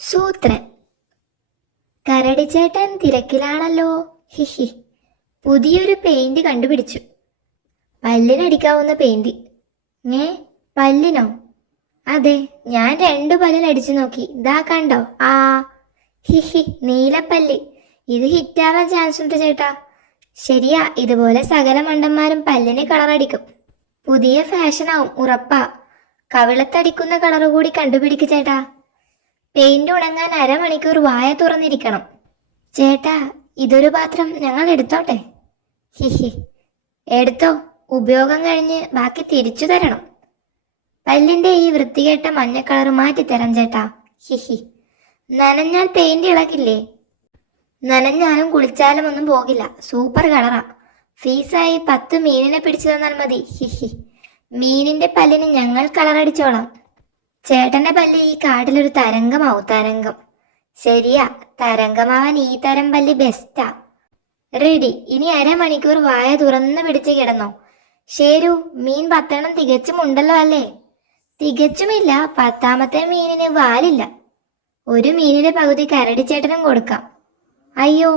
സൂത്രൻ. കരടിച്ചേട്ടൻ തിരക്കിലാണല്ലോ. ഹിഹി. പുതിയൊരു പെയിന്റ് കണ്ടുപിടിച്ചു. പല്ലിനടിക്കാവുന്ന പെയിന്റ്. ഏ, പല്ലിനോ? അതെ, ഞാൻ 2 പല്ലിനടിച്ചു നോക്കി. ഇതാ കണ്ടോ? ആ, ഹിഹി, നീലപ്പല്ല്. ഇത് ഹിറ്റാവാൻ ചാൻസ് ഉണ്ട് ചേട്ടാ. ശരിയാ, ഇതുപോലെ സകല മണ്ടന്മാരും പല്ലിന് കളറടിക്കും. പുതിയ ഫാഷനാവും ഉറപ്പാ. കവിളത്തടിക്കുന്ന കളറ് കൂടി കണ്ടുപിടിക്ക് ചേട്ടാ. പെയിന്റ് ഉണങ്ങാൻ അരമണിക്കൂർ വായ തുറന്നിരിക്കണം. ചേട്ടാ, ഇതൊരു പാത്രം ഞങ്ങൾ എടുത്തോട്ടെ? ഹിഹി, എടുത്തോ. ഉപയോഗം കഴിഞ്ഞ് ബാക്കി തിരിച്ചു തരണം. പല്ലിന്റെ ഈ വൃത്തികെട്ട മഞ്ഞ കളർ മാറ്റിത്തരാം ചേട്ടാ. ഹിഹി. നനഞ്ഞാൽ പെയിന്റ് ഇളകില്ലേ? നനഞ്ഞാലും കുളിച്ചാലും ഒന്നും പോകില്ല. സൂപ്പർ കളറാ. ഫീസായി 10 മീനിനെ പിടിച്ചു തന്നാൽ മതി. ഹിഹി. മീനിന്റെ പല്ലിന് ഞങ്ങൾ കളറടിച്ചോളാം. ചേട്ടന്റെ പല്ല് ഈ കാട്ടിലൊരു തരംഗമാവും. തരംഗം. ശരിയാ, തരംഗമാവാൻ ഈ തരം പല്ല് ബെസ്റ്റാ. റെഡി. ഇനി അരമണിക്കൂർ വായ തുറന്ന് പിടിച്ച് കിടന്നോ. ശരു, മീൻ 10 തികച്ചും ഉണ്ടല്ലോ അല്ലേ? തികച്ചുമില്ല. 10ാമത്തെ മീനിന് വാലില്ല. ഒരു മീനിന്റെ പകുതി കരടിച്ചേട്ടനും കൊടുക്കാം. അയ്യോ,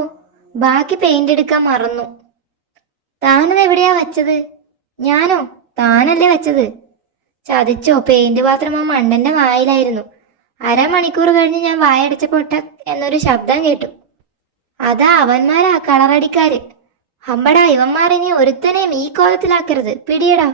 ബാക്കി പെയിന്റ് എടുക്കാൻ മറന്നു. താനത് എവിടെയാ വച്ചത്? ഞാനോ? താനല്ലേ വച്ചത്. ചതിച്ചോ? പെയിന്റ് പാത്രം ആ മണ്ടന്റെ വായിലായിരുന്നു. അരമണിക്കൂർ കഴിഞ്ഞ് ഞാൻ വായടച്ചപ്പോ ടക് എന്നൊരു ശബ്ദം കേട്ടു. അതാ അവന്മാരാ കളറടിക്കാര്. ഹമ്പടാ, ഇവന്മാരിനി ഒരുത്തനെയും ഈ കോലത്തിലാക്കരുത്. പിടിയടാ.